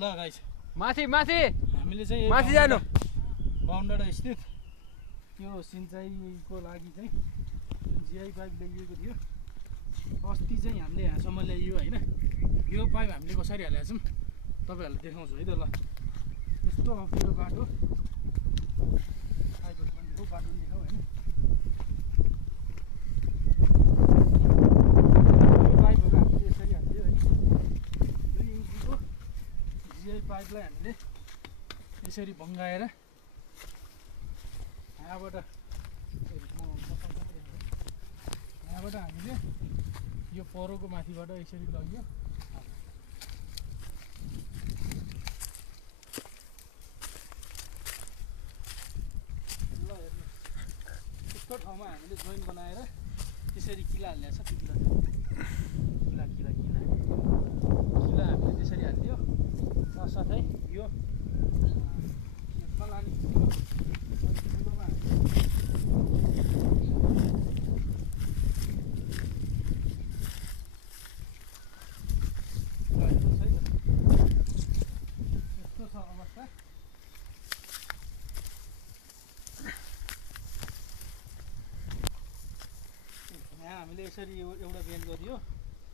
ल गाइस माथि माथि हामीले चाहिँ माथि जानु बाहुनडाँडा स्थित यो सिँचाइको लागि चाहिँ जिआई पाइप ल्याइएको थियो। अस्ति चाहिँ हामीले यहाँसम्म ल्याइयो होइन। यो पाइप हामीले कसरी हालेका छौँ तपाईँहरूलाई देखाउँछु है त। ल यस्तो अप्ठ्यारो बाटो पाइपहरू पनि देखाउ, बाटो पनि देखाउ होइन। यो पाइपहरू हामीले यसरी हालिदियो है। 2 इन्चीको जिआई पाइपलाई हामीले यसरी भङ्गाएर यहाँबाट हामीले यो परोको माथिबाट यसरी लग्यो। ल हेर्नु यस्तो ठाउँमा हामीले जोइन बनाएर त्यसरी किला हालिएको छ। त्यो किला हामीले त्यसरी हालिदियो। साथसाथै यो खेतमा लाने ठुलोमा यस्तो छ अवस्था। यहाँ हामीले यसरी एउटा बेन्ड गरियो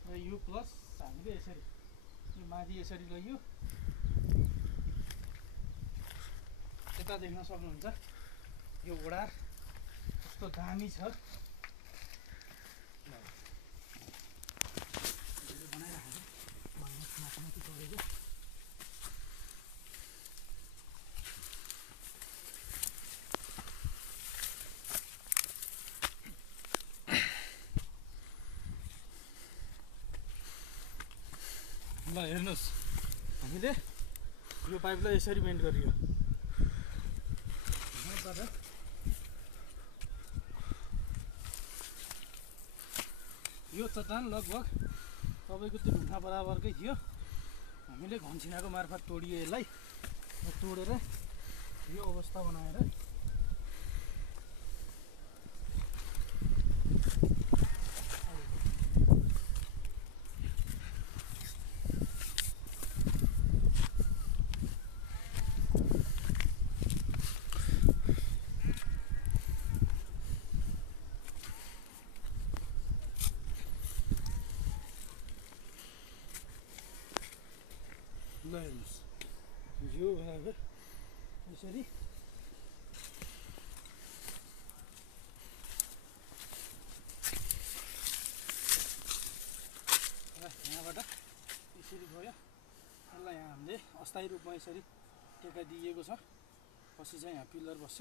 र यो प्लस हामीले यसरी यो माथि यसरी लग्यो। यता देख्न सक्नुहुन्छ यो ओडार कस्तो दामी छ। ल हेर्नुहोस् हामीले यो पाइपलाई यसरी बेन्ड गरियो। यो चट्टान लगभग तपाईँको त्यो ढुङ्गा बराबरकै थियो। हामीले घन्सिनाको मार्फत तोडियो यसलाई। तोडेर यो अवस्था बनाएर ल हेर्नुहोस् यो बराबर यसरी यहाँबाट यसरी गयो। यसलाई यहाँ हामीले अस्थायी रूपमा यसरी टेका दिइएको छ। पछि चाहिँ यहाँ पिलर बस्छ।